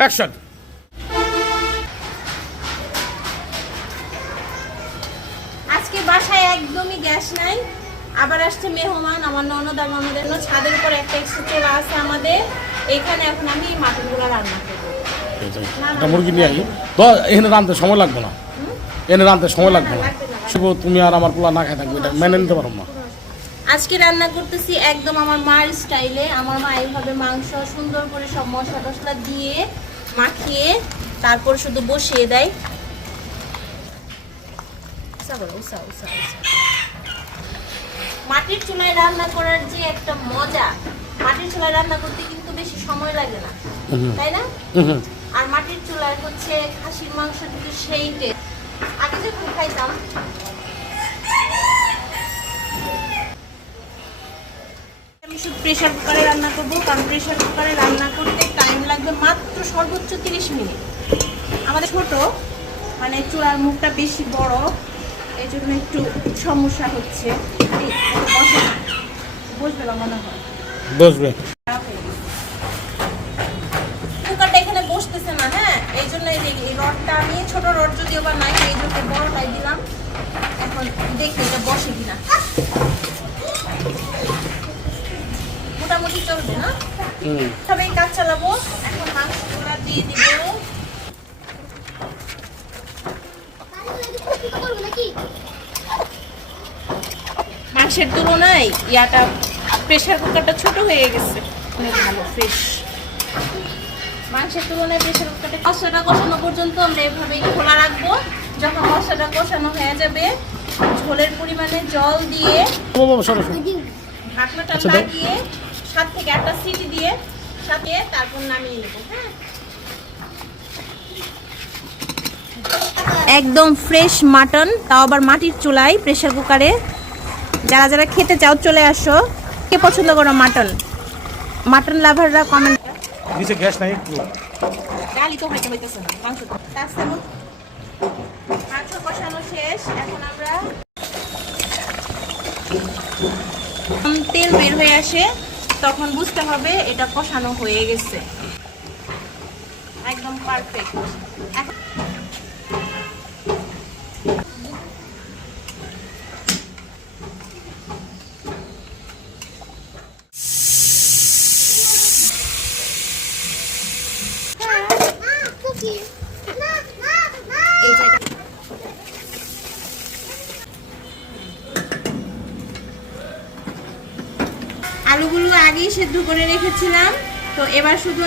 Action. আজকে বাসায় একদমই গ্যাস নাই, আবার আসছে মেহমান আমার ননদ আর ননদের জন্য। ছাদের উপর একটা এক্সট্রা চুলা আছে আমাদের এখানে। এখন আমি মাটনগুলো রান্না করবো। এটা মুরগি নিয়ে আসি তো, এখানে রাঁধতে সময় লাগবে না, এনে রাঁধতে সময় লাগবে না। শুভ তুমি আর আমার পোলা না খাই থাকবে, এটা মেনে নিতে পারবো না। আজকে রান্না করতেছি একদম আমার মার স্টাইলে। আমার মা এইভাবে মাংস সুন্দর করে সব মশলা টশলা দিয়ে মাখিয়ে তারপর শুধু বসিয়ে দেয়। মাটির চুলায় রান্না করার যে একটা মজা, মাটির চুলায় রান্না করতে কিন্তু বেশি সময় লাগে না, তাই না? আর মাটির চুলায় হচ্ছে খাসির মাংস কিন্তু সেই টেস্ট। আগে যখন খাইতাম আমি শুধু প্রেসার কুকারে রান্না করবো, কারণ প্রেসার কুকারে রান্না করতে টাইম লাগবে মাত্র সর্বোচ্চ 30 মিনিট। আমাদের ছোট মানে চুলার মুখটা বেশি বড়, এই জন্য একটু সমস্যা হচ্ছে। বসবে না মনে হয়, বসবে। কুকারটা এখানে বসতেছে না। হ্যাঁ, এই জন্য এই রডটা আমি ছোট রড যদিও বা নাই, এই জন্য বড়টাই দিলাম। এখন দেখি এটা বসে কিনা। মোটামুটি চলবে না, সবাই কাজ চালাবো। এখন মাংসগুলো দিয়ে দিব। মাংসের তুলনায় ইয়াটা প্রেসার কুকারটা ছোট হয়ে গেছে, অনেক ভালো ফ্রেশ। মাংসের তুলনায় প্রেসার কুকারটা মশলাটা কষানো পর্যন্ত আমরা এভাবেই খোলা রাখবো। যখন মশলাটা কষানো হয়ে যাবে, ঝোলের পরিমাণে জল দিয়ে ঢাকনাটা লাগিয়ে 7 থেকে 8টা সিটি দিয়ে সাথে তারপর নামিয়ে নেব। হ্যাঁ, একদম ফ্রেশ মাটন, তাও আবার মাটির চুলায় প্রেসার কুকারে। যারা যারা খেতে চাও চলে আসো। কে পছন্দ করো মাটন? মাটন লাভাররা কমেন্ট। নিচে গ্যাস নাই একটু। ডালি তো হইতেছে না, মাংস তো মাংস কষানো শেষ। এখন আমরা তেল বের হয়ে আসে, তখন বুঝতে হবে এটা কষানো হয়ে গেছে, একদম পারফেক্ট। আলুগুলো আগেই সেদ্ধ করে রেখেছিলাম, তো এবার শুধু